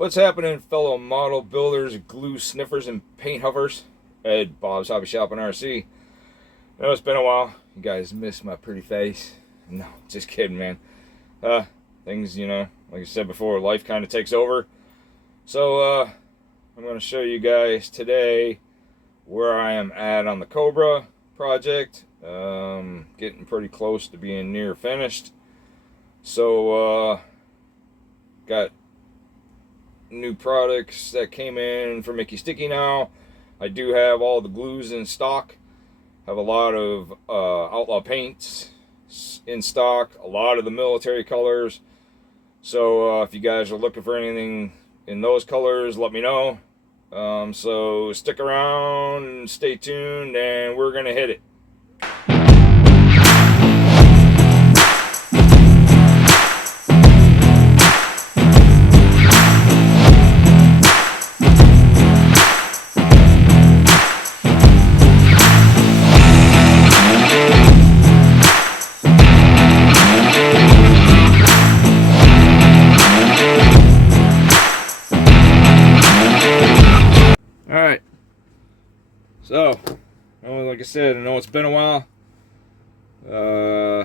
What's happening, fellow model builders, glue sniffers, and paint huffers? Ed, Bob's Hobby Shop in RC. I know it's been a while. You guys miss my pretty face. No, just kidding, man. Things, like I said before, life kind of takes over. So, I'm going to show you guys today where I am at on the Cobra project. Getting pretty close to being near finished. So, got new products that came in from Icky Sticky now. I do have all the glues in stock. Have a lot of Outlaw paints in stock. A lot of the military colors. So if you guys are looking for anything in those colors, let me know. So stick around and stay tuned, and we're gonna hit it. Alright, so, like I said, I know it's been a while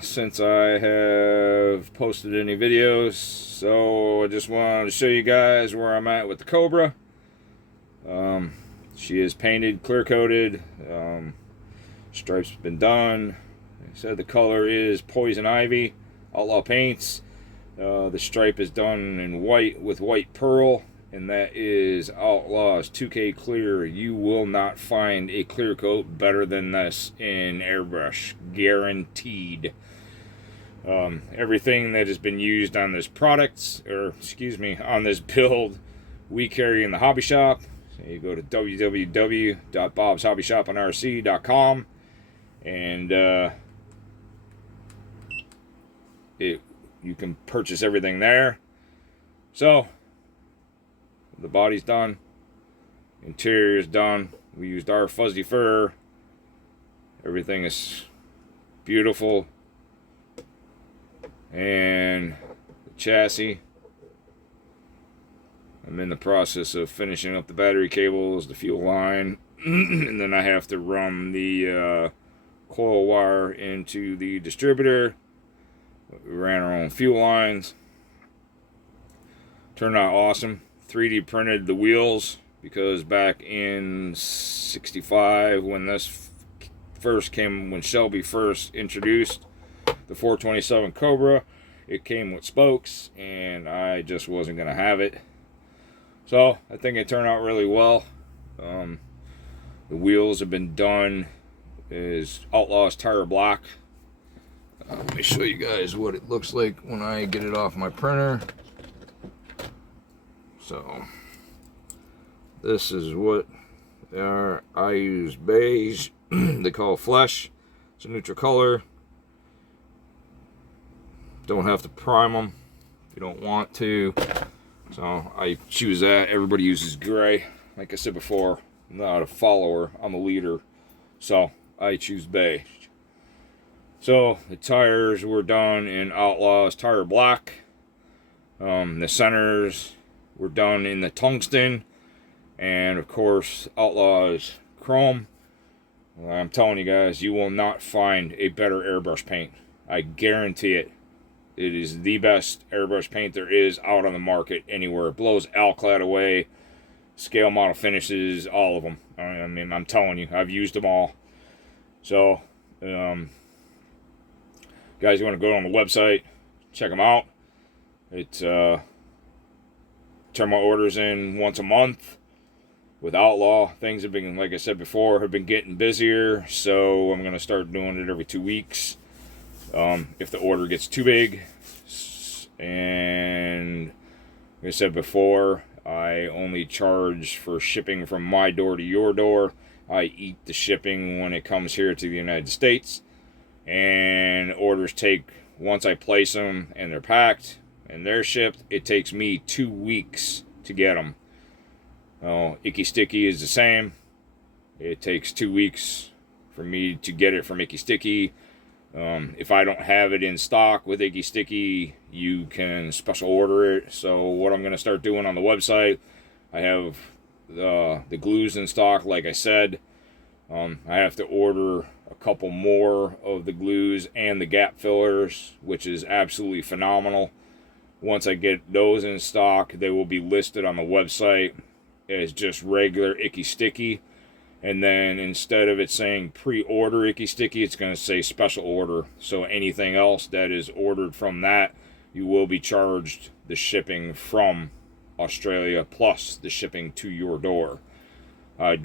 since I have posted any videos, so I just wanted to show you guys where I'm at with the Cobra. She is painted, clear coated, stripes have been done. Like I said, the color is Poison Ivy, Outlaw paints. The stripe is done in white with white pearl, and that is Outlaw's 2K Clear. You will not find a clear coat better than this in airbrush, guaranteed. Everything that has been used on this product, on this build, we carry in the hobby shop. So you go to www.bobshobbyshopinrc.com, and you can purchase everything there. So the body's done, interior is done. We used our fuzzy fur. Everything is beautiful. And the chassis, I'm in the process of finishing up the battery cables, the fuel line, and then I have to run the coil wire into the distributor. We ran our own fuel lines. Turned out awesome. 3D printed the wheels, because back in '65 when this first came, when Shelby first introduced the 427 Cobra, it came with spokes and I just wasn't gonna have it. So I think it turned out really well. The wheels have been done is Outlaw's tire block. Let me show you guys what it looks like when I get it off my printer. So this is what I use beige. They call flesh. It's a neutral color. Don't have to prime them if you don't want to. So I choose that. Everybody uses gray. Like I said before, I'm not a follower, I'm a leader. So I choose beige. So the tires were done in Outlaw's tire black. The centers were done in the tungsten, and of course Outlaw's chrome. I'm telling you guys, you will not find a better airbrush paint. I guarantee it. It is the best airbrush paint there is out on the market anywhere. It blows Alclad away, scale model finishes, all of them. I mean, I'm telling you, I've used them all. So guys, you want to go on the website, check them out. It's turn my orders in once a month. With Outlaw, things have been, like I said before, have been getting busier, so I'm going to start doing it every 2 weeks. If the order gets too big, and like I said before, I only charge for shipping from my door to your door. I eat the shipping when it comes here to the United States, and orders take, once I place them and they're packed and they're shipped, it takes me 2 weeks to get them. Icky Sticky is the same. It takes 2 weeks for me to get it from Icky Sticky. If I don't have it in stock with Icky Sticky, you can special order it. So what I'm going to start doing on the website, I have the glues in stock, like I said. I have to order a couple more of the glues and the gap fillers, which is absolutely phenomenal. Once I get those in stock, they will be listed on the website as just regular Icky Sticky. And then instead of it saying pre-order Icky Sticky, it's going to say special order. So anything else that is ordered from that, you will be charged the shipping from Australia plus the shipping to your door. I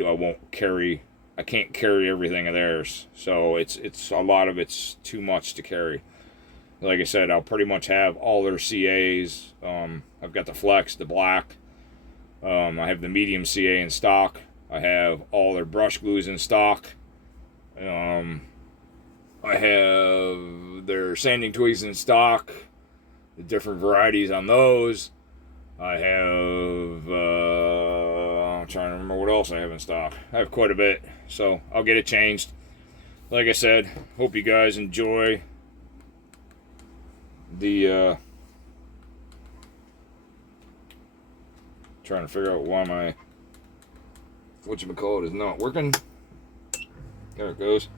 can't carry everything of theirs, so it's a lot of it's too much to carry. Like I said, I'll pretty much have all their CAs. I've got the Flex, the black. I have the medium CA in stock. I have all their brush glues in stock. I have their sanding twigs in stock, the different varieties on those. I have, I'm trying to remember what else I have in stock. I have quite a bit, so I'll get it changed. Like I said, hope you guys enjoy the, trying to figure out why my, whatchamacallit is not working. There it goes.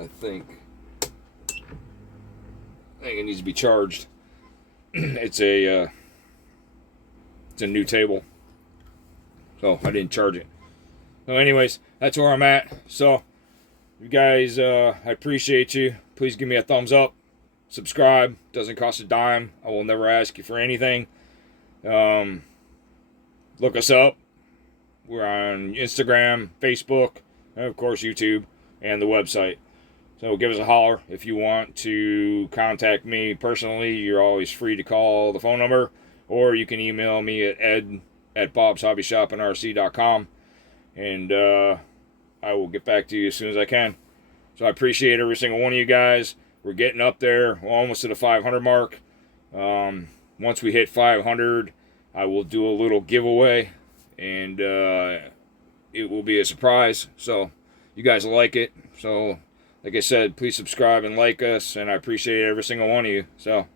I think it needs to be charged. It's a new table, so I didn't charge it. So anyways, that's where I'm at. So you guys, I appreciate you. Please give me a thumbs up, subscribe. Doesn't cost a dime. I will never ask you for anything. Look us up. We're on Instagram, Facebook, and of course YouTube, and the website. So give us a holler if you want to contact me personally. You're always free to call the phone number, or you can email me at ed@bobshobbyshopandrc.com, and I will get back to you as soon as I can. So I appreciate every single one of you guys. We're getting up there. We're almost to the 500 mark. Once we hit 500, I will do a little giveaway, and it will be a surprise. So you guys will like it. So like I said, please subscribe and like us, and I appreciate every single one of you. So,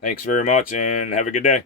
thanks very much, and have a good day.